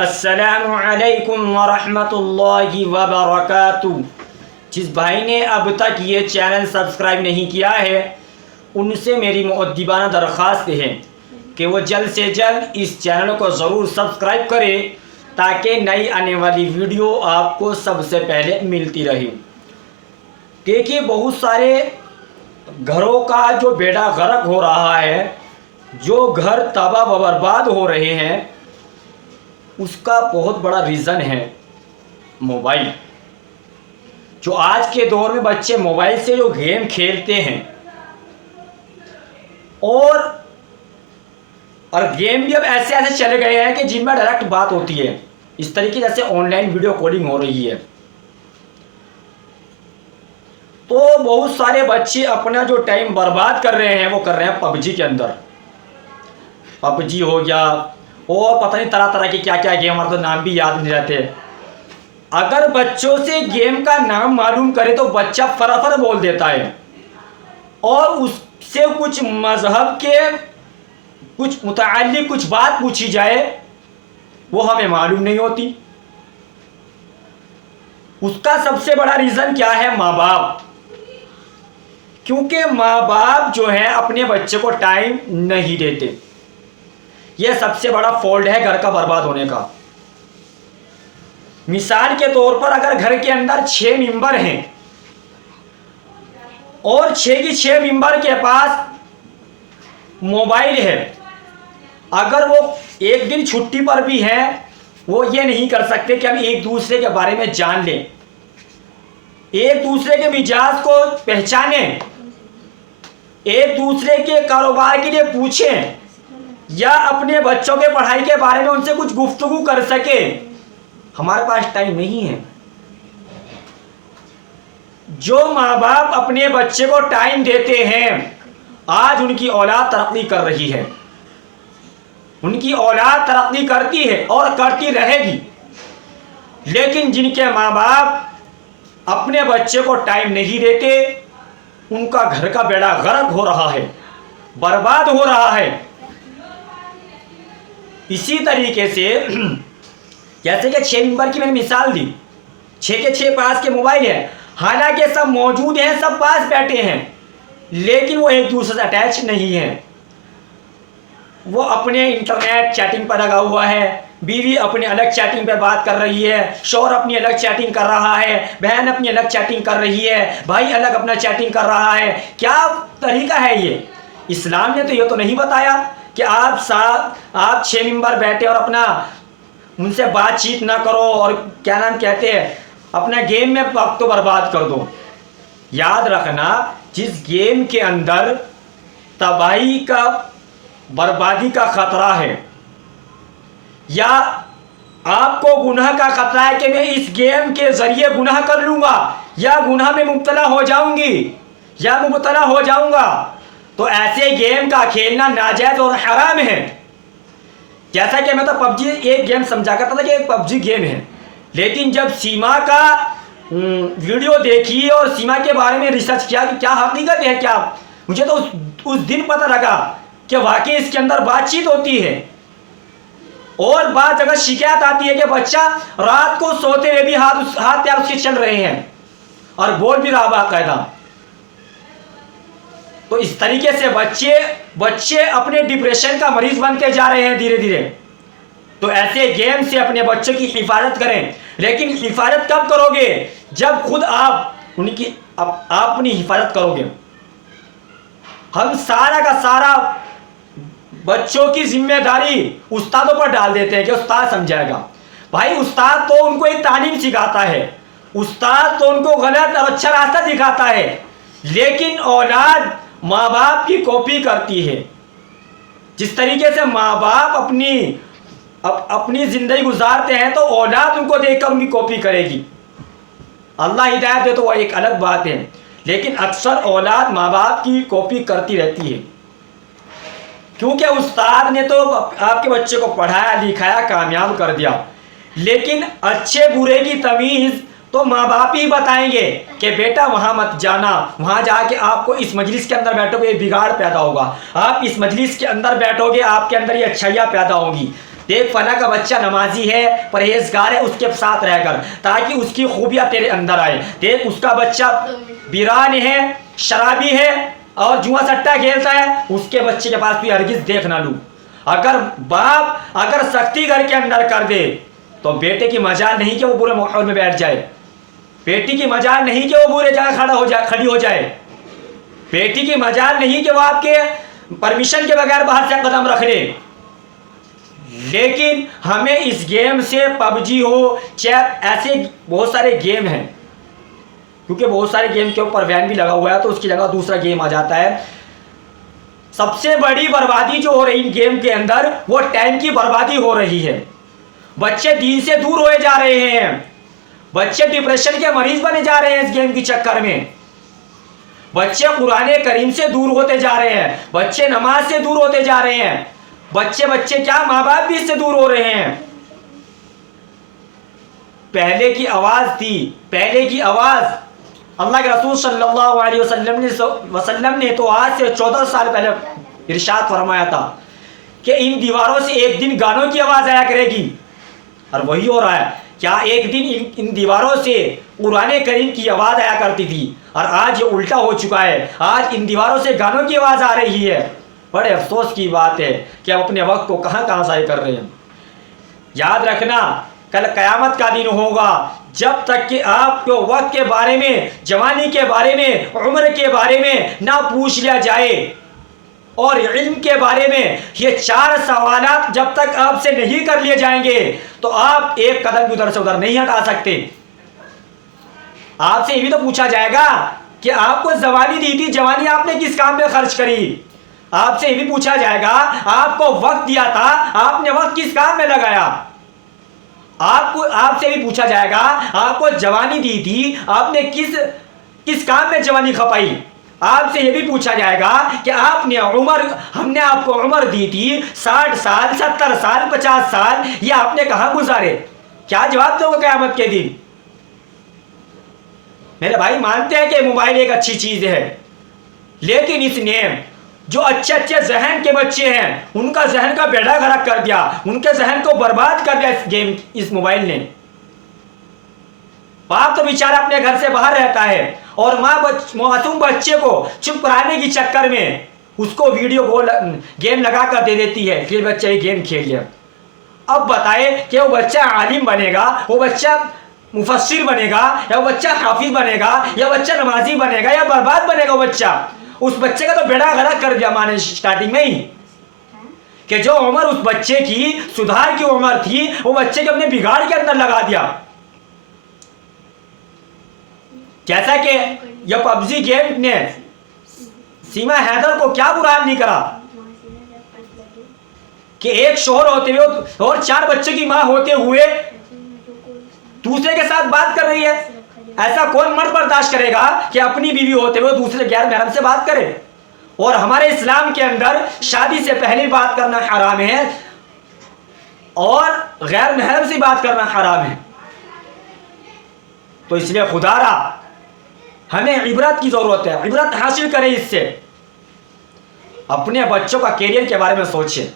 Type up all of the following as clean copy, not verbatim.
अस्सलामु अलैकुम वरहमतुल्लाहि वबरकातुहू। जिस भाई ने अब तक ये चैनल सब्सक्राइब नहीं किया है उनसे मेरी मुअद्दिबाना दरख्वास्त है कि वो जल्द से जल्द इस चैनल को ज़रूर सब्सक्राइब करें ताकि नई आने वाली वीडियो आपको सबसे पहले मिलती रहे। देखिए, बहुत सारे घरों का जो बेड़ा गर्क हो रहा है, जो घर तबाह व बर्बाद हो रहे हैं, उसका बहुत बड़ा रीज़न है मोबाइल। जो आज के दौर में बच्चे मोबाइल से जो गेम खेलते हैं और गेम भी अब ऐसे ऐसे चले गए हैं कि जिनमें डायरेक्ट बात होती है, इस तरीके जैसे ऑनलाइन वीडियो कॉलिंग हो रही है। तो बहुत सारे बच्चे अपना जो टाइम बर्बाद कर रहे हैं वो कर रहे हैं पबजी के अंदर। पबजी हो गया और पता नहीं तरह तरह के क्या क्या गेम, हमारे तो नाम भी याद नहीं रहते। अगर बच्चों से गेम का नाम मालूम करे तो बच्चा फटाफट बोल देता है और उससे कुछ मजहब के कुछ मुताल्लिक कुछ बात पूछी जाए वो हमें मालूम नहीं होती। उसका सबसे बड़ा रीज़न क्या है? माँ बाप। क्योंकि माँ बाप जो है अपने बच्चे को टाइम नहीं देते। यह सबसे बड़ा फॉल्ट है घर का बर्बाद होने का। मिसाल के तौर पर अगर घर के अंदर 6 मेंबर हैं और 6 की 6 मेंबर के पास मोबाइल है, अगर वो एक दिन छुट्टी पर भी हैं वो ये नहीं कर सकते कि हम एक दूसरे के बारे में जान लें, एक दूसरे के मिजाज को पहचानें, एक दूसरे के कारोबार के लिए पूछें या अपने बच्चों के पढ़ाई के बारे में उनसे कुछ गुफ्तगू कर सके। हमारे पास टाइम नहीं है। जो माँ बाप अपने बच्चे को टाइम देते हैं आज उनकी औलाद तरक्की कर रही है, उनकी औलाद तरक्की करती है और करती रहेगी। लेकिन जिनके माँ बाप अपने बच्चे को टाइम नहीं देते उनका घर का बेड़ा गर्क हो रहा है, बर्बाद हो रहा है। इसी तरीके से जैसे कि 6 मेंबर की मैंने मिसाल दी, 6 के 6 पास के मोबाइल है, हालांकि सब मौजूद हैं, सब पास बैठे हैं, लेकिन वो एक दूसरे से अटैच नहीं है। वो अपने इंटरनेट चैटिंग पर लगा हुआ है, बीवी अपने अलग चैटिंग पर बात कर रही है, शौहर अपनी अलग चैटिंग कर रहा है, बहन अपनी अलग चैटिंग कर रही है, भाई अलग अपना चैटिंग कर रहा है। क्या तरीका है ये? इस्लाम ने तो ये तो नहीं बताया कि आप 6 मेंबर बैठे और अपना उनसे बातचीत ना करो और क्या नाम कहते हैं अपना गेम में वक्त तो बर्बाद कर दो। याद रखना, जिस गेम के अंदर तबाही का बर्बादी का खतरा है या आपको गुनाह का खतरा है कि मैं इस गेम के जरिए गुनाह कर लूंगा या गुनाह में मुब्तला हो जाऊंगी या मुब्तला हो जाऊंगा, तो ऐसे गेम का खेलना नाजायज और हराम है। जैसा कि मैं तो पबजी एक गेम समझा करता था कि एक पबजी गेम है, लेकिन जब सीमा का वीडियो देखी और सीमा के बारे में रिसर्च किया कि क्या हकीकत है, क्या मुझे तो उस दिन पता लगा कि वाकई इसके अंदर बातचीत होती है। और बात जगह शिकायत आती है कि बच्चा रात को सोते हुए भी हाथ पैर उसके चल रहे हैं और बोल भी रहा बाकायदा। तो इस तरीके से बच्चे अपने डिप्रेशन का मरीज बनते जा रहे हैं धीरे धीरे। तो ऐसे गेम से अपने बच्चों की हिफाजत करें, लेकिन हिफाजत कब करोगे? जब खुद आप अपनी हिफाजत करोगे। हम सारा का सारा बच्चों की जिम्मेदारी उस्तादों पर डाल देते हैं कि उस्ताद समझाएगा। भाई, उस्ताद तो उनको एक तालीम सिखाता है, उस्ताद तो उनको गलत और अच्छा रास्ता दिखाता है, लेकिन औलाद माँ बाप की कॉपी करती है। जिस तरीके से माँ बाप अपनी जिंदगी गुजारते हैं तो औलाद उनको देखकर उनकी कॉपी करेगी। अल्लाह हिदायत दे तो वह एक अलग बात है, लेकिन अक्सर औलाद माँ बाप की कॉपी करती रहती है। क्योंकि उस्ताद ने तो आपके बच्चे को पढ़ाया लिखाया कामयाब कर दिया, लेकिन अच्छे बुरे की तमीज़ तो माँ बाप ही बताएंगे कि बेटा वहाँ मत जाना, वहाँ जाके आपको इस मजलिस के अंदर बैठोगे ये बिगाड़ पैदा होगा, आप इस मजलिस के अंदर बैठोगे आपके अंदर ये अच्छाइयाँ पैदा होंगी। देख फला का बच्चा नमाजी है, परहेजगार है, उसके साथ रहकर, ताकि उसकी खूबियां तेरे अंदर आए। देख उसका बच्चा वीरान है, शराबी है और जुआ सट्टा खेलता है, उसके बच्चे के पास भी हरगिज देख ना लूं। अगर बाप अगर सख्ती घर के अंदर कर दे तो बेटे की मजाल नहीं कि वो बुरे माहौल में बैठ जाए, बेटी की मजाल नहीं कि वो बुरे जगह खड़ी हो जाए, बेटी की मजाल नहीं कि वो आपके परमिशन के बगैर बाहर से कदम रख ले। लेकिन हमें इस गेम से, पबजी हो चाहे ऐसे बहुत सारे गेम हैं, क्योंकि बहुत सारे गेम के ऊपर बैन भी लगा हुआ है तो उसकी जगह दूसरा गेम आ जाता है। सबसे बड़ी बर्बादी जो हो रही है गेम के अंदर, वो टाइम की बर्बादी हो रही है। बच्चे दीन से दूर होए जा रहे हैं, बच्चे डिप्रेशन के मरीज बने जा रहे हैं इस गेम के चक्कर में, बच्चे कुरान करीम से दूर होते जा रहे हैं, बच्चे नमाज से दूर होते जा रहे हैं, बच्चे क्या माँ बाप भी इससे दूर हो रहे हैं। पहले की आवाज थी, पहले की आवाज अल्लाह के रसूल सल्लल्लाहु अलैहि वसल्लम ने तो आज से 14 साल पहले इरशाद फरमाया था कि इन दीवारों से एक दिन गानों की आवाज आया करेगी, और वही हो रहा है। क्या एक दिन इन दीवारों से कुरान करीम की आवाज आया करती थी, और आज ये उल्टा हो चुका है, आज इन दीवारों से गानों की आवाज आ रही है। बड़े अफसोस की बात है कि हम अपने वक्त को कहाँ ज़ाया कर रहे हैं। याद रखना, कल क़यामत का दिन होगा, जब तक कि आपको वक्त के बारे में, जवानी के बारे में, उम्र के बारे में ना पूछ लिया जाए, और इल्म के बारे में ये 4 सवालात जब तक आपसे नहीं कर लिए जाएंगे तो आप एक कदम भी उधर से उधर नहीं हटा सकते। आपसे ये भी तो पूछा जाएगा कि आपको जवानी दी थी, जवानी आपने किस काम में खर्च करी। आपसे ये भी पूछा जाएगा, आपको वक्त दिया था, आपने वक्त किस काम में लगाया। आपसे भी पूछा जाएगा, आपको जवानी दी थी, आपने किस काम में जवानी खपाई। आपसे यह भी पूछा जाएगा कि हमने आपको उम्र दी थी 60 साल, 70 साल, 50 साल, ये आपने कहां गुजारे। क्या जवाब दोगे क़यामत के दिन। मेरे भाई मानते हैं कि मोबाइल एक अच्छी चीज है, लेकिन इसने जो अच्छे अच्छे जहन के बच्चे हैं उनका जहन का बेड़ा गर्क कर दिया, उनके जहन को बर्बाद कर दिया इस मोबाइल ने। बाप तो बेचारा अपने घर से बाहर रहता है और मासूम बच्चे को चुप कराने के चक्कर में उसको वीडियो गेम लगा कर दे देती है, फिर बच्चा ये गेम खेल लिया। अब बताए कि वो बच्चा आलिम बनेगा, वो बच्चा मुफस्सिर बनेगा, या वो बच्चा हाफिज बनेगा, या बच्चा नमाजी बनेगा, या बर्बाद बनेगा वो बच्चा। उस बच्चे का तो बेड़ा गर्क कर दिया माने स्टार्टिंग में ही, कि जो उम्र उस बच्चे की सुधार की उम्र थी वो बच्चे के अपने बिगाड़ के अंदर लगा दिया। जैसा कि यह पबजी गेम ने सीमा हैदर को क्या बुरा नहीं करा कि एक शोहर होते हुए और 4 बच्चे की मां होते हुए दूसरे के साथ बात कर रही है। ऐसा कौन मर्द बर्दाश्त करेगा कि अपनी बीवी होते हुए दूसरे गैर महरम से बात करे। और हमारे इस्लाम के अंदर शादी से पहले बात करना हराम है और गैर महरम से बात करना हराम है। तो इसलिए खुदारा हमें इबरत की जरूरत है, इबरत हासिल करें इससे। अपने बच्चों का कैरियर के बारे में सोचें।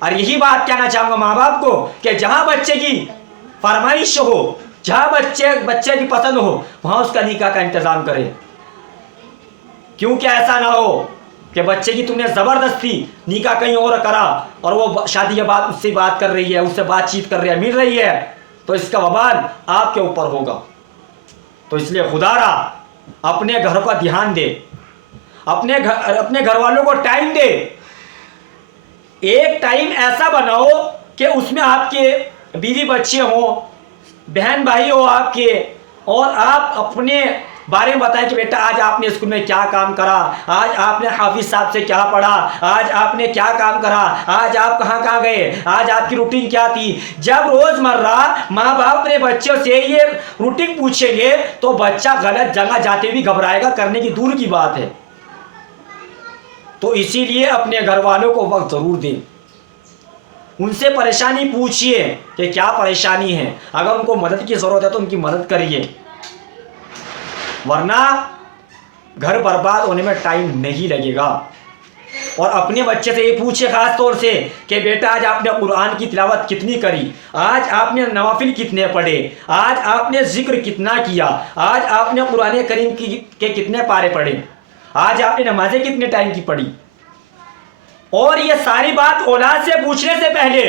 और यही बात कहना चाहूंगा माँ बाप को कि जहां बच्चे की फरमाइश हो, जहां बच्चे की पसंद हो, वहां उसका निकाह का इंतजाम करें। क्योंकि ऐसा ना हो कि बच्चे की तुमने जबरदस्ती निकाह कहीं और करा और वो शादी के बाद उससे बात कर रही है, उससे बातचीत कर रही है, मिल रही है, तो इसका वबाल आपके ऊपर होगा। तो इसलिए खुदारा अपने घर का ध्यान दे, अपने घर वालों को टाइम दे। एक टाइम ऐसा बनाओ कि उसमें आपके बीवी बच्चे हो, बहन भाई हो आपके, और आप अपने बारे में बताएं कि बेटा आज आपने स्कूल में क्या काम करा, आज आपने हाफिज साहब से क्या पढ़ा, आज आपने क्या काम करा, आज आप कहाँ गए, आज आपकी रूटीन क्या थी। जब रोजमर्रा माँ बाप अपने बच्चों से ये रूटीन पूछेंगे तो बच्चा गलत जगह जाते भी घबराएगा, करने की दूर की बात है। तो इसीलिए अपने घर वालों को वक्त जरूर दें, उनसे परेशानी पूछिए कि क्या परेशानी है। अगर उनको मदद की जरूरत है तो उनकी मदद करिए, वरना घर बर्बाद होने में टाइम नहीं लगेगा। और अपने बच्चे से ये पूछे खास तौर से कि बेटा आज आपने कुरान की तिलावत कितनी करी, आज आपने नवाफिल कितने पढ़े, आज आपने जिक्र कितना किया, आज आपने कुरान करीम के कितने पारे पढ़े, आज आपने नमाजें कितने टाइम की पढ़ी। और ये सारी बात औलाद से पूछने से पहले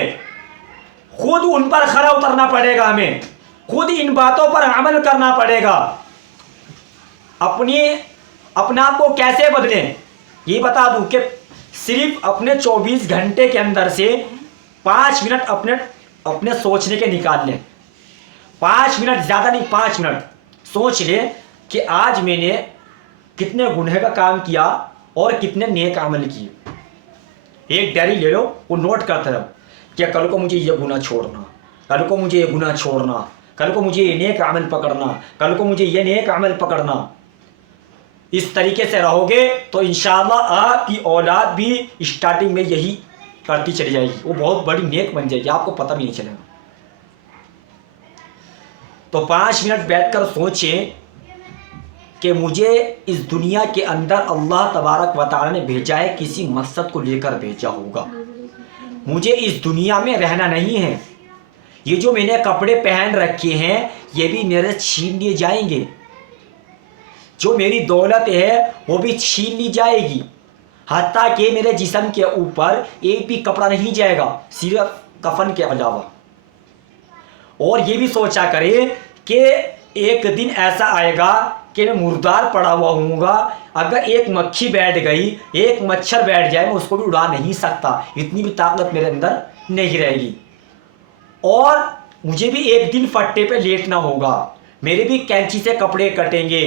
खुद उन पर खरा उतरना पड़ेगा, हमें खुद इन बातों पर अमल करना पड़ेगा। अपना आप को कैसे बदलें ये बता दूं कि सिर्फ अपने 24 घंटे के अंदर से 5 मिनट अपने सोचने के निकाल लें। 5 मिनट, ज़्यादा नहीं, 5 मिनट सोच लें कि आज मैंने कितने गुनह का काम किया और कितने नेक अमल किए। एक डायरी ले लो, वो नोट करते रहो कि कल को मुझे ये गुनाह छोड़ना, कल को मुझे ये गुनाह छोड़ना, कल को मुझे ये नेक अमल पकड़ना, कल को मुझे ये नेक अमल पकड़ना। इस तरीके से रहोगे तो इंशाअल्लाह आपकी औलाद भी स्टार्टिंग में यही करती चली जाएगी, वो बहुत बड़ी नेक बन जाएगी, आपको पता भी नहीं चलेगा। तो 5 मिनट बैठकर सोचें कि मुझे इस दुनिया के अंदर अल्लाह तबारक व तआला ने भेजा है, किसी मकसद को लेकर भेजा होगा। मुझे इस दुनिया में रहना नहीं है। ये जो मैंने कपड़े पहन रखे हैं ये भी मेरे छीन लिए जाएंगे, जो मेरी दौलत है वो भी छीन ली जाएगी, हत्ता कि मेरे जिस्म के ऊपर एक भी कपड़ा नहीं जाएगा सिर्फ कफन के अलावा। और ये भी सोचा करें कि एक दिन ऐसा आएगा कि मैं मुर्दार पड़ा हुआ हूँगा, अगर एक मक्खी बैठ गई, एक मच्छर बैठ जाए, मैं उसको भी उड़ा नहीं सकता, इतनी भी ताकत मेरे अंदर नहीं रहेगी। और मुझे भी एक दिन फट्टे पे लेटना होगा, मेरे भी कैंची से कपड़े कटेंगे,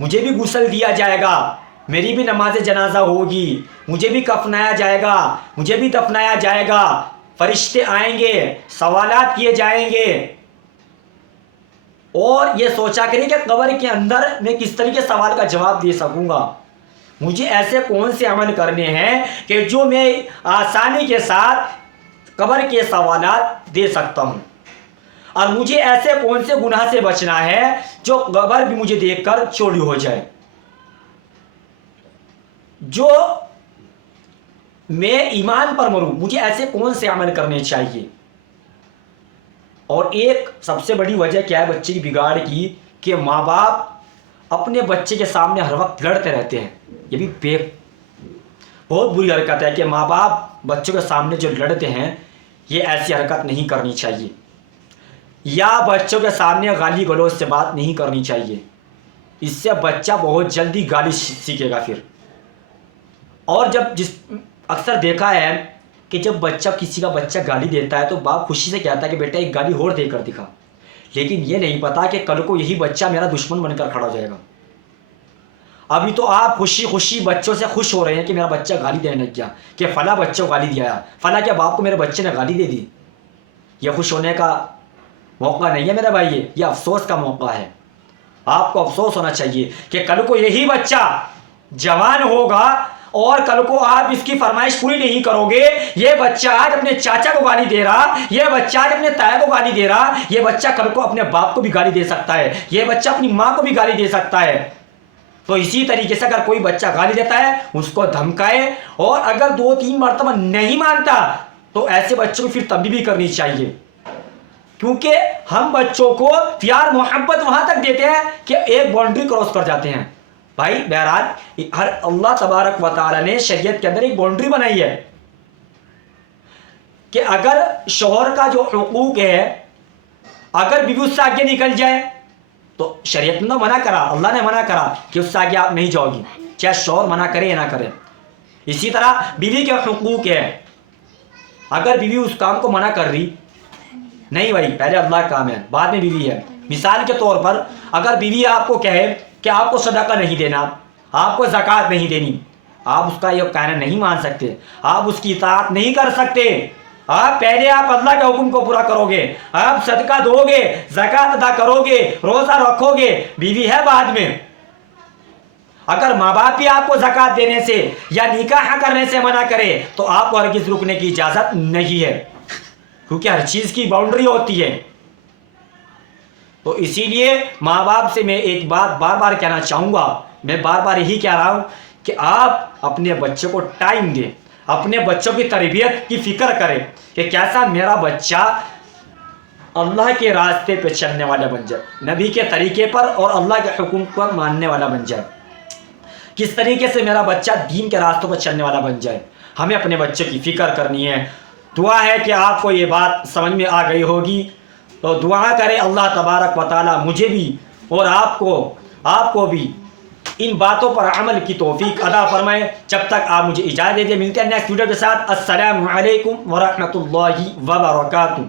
मुझे भी गुस्ल दिया जाएगा, मेरी भी नमाज जनाजा होगी, मुझे भी कफनाया जाएगा, मुझे भी दफनाया जाएगा, फरिश्ते आएंगे, सवालात किए जाएंगे। और ये सोचा करें कि कब्र के अंदर मैं किस तरीके सवाल का जवाब दे सकूंगा। मुझे ऐसे कौन से अमल करने हैं कि जो मैं आसानी के साथ कब्र के सवालात दे सकता हूं, और मुझे ऐसे कौन से गुनाह से बचना है जो कब्र भी मुझे देखकर चोरी हो जाए, जो मैं ईमान पर मरूं, मुझे ऐसे कौन से अमल करने चाहिए। और एक सबसे बड़ी वजह क्या है बच्चे की बिगाड़ की, कि माँ बाप अपने बच्चे के सामने हर वक्त लड़ते रहते हैं। ये भी बहुत बुरी हरकत है कि माँ बाप बच्चों के सामने जो लड़ते हैं, ये ऐसी हरकत नहीं करनी चाहिए। या बच्चों के सामने गाली गलौज से बात नहीं करनी चाहिए, इससे बच्चा बहुत जल्दी गाली सीखेगा फिर। और अक्सर देखा है कि जब किसी का बच्चा गाली देता है तो बाप खुशी से कहता है कि बेटा एक गाली और देकर दिखा, लेकिन ये नहीं पता कि कल को यही बच्चा मेरा दुश्मन बनकर खड़ा हो जाएगा। अभी तो आप खुशी खुशी बच्चों से खुश हो रहे हैं कि मेरा बच्चा गाली देने लग गया, कि फला बच्चे को गाली दिया, फला क्या बाप को मेरे बच्चे ने गाली दे दी। यह खुश होने का मौका नहीं है मेरा भाई, ये अफसोस का मौका है। आपको अफसोस होना चाहिए कि कल को यही बच्चा जवान होगा और कल को आप इसकी फरमाइश पूरी नहीं करोगे। ये बच्चा आज अपने चाचा को गाली दे रहा, ये बच्चा आज अपने ताया को गाली दे रहा, ये बच्चा कल को अपने बाप को भी गाली दे सकता है, ये बच्चा अपनी माँ को भी गाली दे सकता है। तो इसी तरीके से अगर कोई बच्चा गाली देता है उसको धमकाए, और अगर 2-3 मरतबा नहीं मानता तो ऐसे बच्चों को फिर तंबीह भी करनी चाहिए, क्योंकि हम बच्चों को प्यार मोहब्बत वहां तक देते हैं कि एक बाउंड्री क्रॉस कर जाते हैं। भाई बहरहाल हर अल्लाह तबारक व तआला ने शरीयत के अंदर एक बाउंड्री बनाई है कि अगर शौहर का जो हुकूक है, अगर बीवी उससे आगे निकल जाए तो शरीयत ने मना करा, अल्लाह ने मना करा कि उससे आगे आप नहीं जाओगी, चाहे शौहर मना करे या ना करे। इसी तरह बीवी के हुकूक है, अगर बीवी उस काम को मना कर रही, नहीं भाई पहले अल्लाह का काम है, बाद में बीवी है। मिसाल के तौर पर अगर बीवी आपको कहे कि आपको सदका नहीं देना, आपको ज़कात नहीं देनी, आप उसका ये कहना नहीं मान सकते, आप उसकी इताअत नहीं कर सकते। पहले आप अल्लाह के हुक्म को पूरा करोगे, आप सदका दोगे, ज़कात अदा करोगे, रोज़ा रखोगे, बीवी है बाद में। अगर माँ बाप भी आपको ज़कात देने से या निकाह करने से मना करे तो आपको हरगिज़ रुकने की इजाज़त नहीं है, क्योंकि हर चीज़ की बाउंड्री होती है। तो इसीलिए माँ बाप से मैं एक बात बार बार कहना चाहूँगा, मैं बार बार यही कह रहा हूँ कि आप अपने बच्चे को टाइम दें, अपने बच्चों की तरबियत की फ़िक्र करें कि कैसा मेरा बच्चा अल्लाह के रास्ते पे चलने वाला बन जाए, नबी के तरीके पर और अल्लाह के हुक्म पर मानने वाला बन जाए। किस तरीके से मेरा बच्चा दीन के रास्तों पर चलने वाला बन जाए, हमें अपने बच्चे की फ़िक्र करनी है। दुआ है कि आपको ये बात समझ में आ गई होगी। तो दुआ करें अल्लाह तबारक व तआला मुझे भी और आपको भी इन बातों पर अमल की तौफीक अदा फरमाए। जब तक आप मुझे इजाज़त दीजिए, मिलते हैं नेक्स्ट वीडियो के साथ। अस्सलामु अलैकुम व रहमतुल्लाहि व बरकातुहू।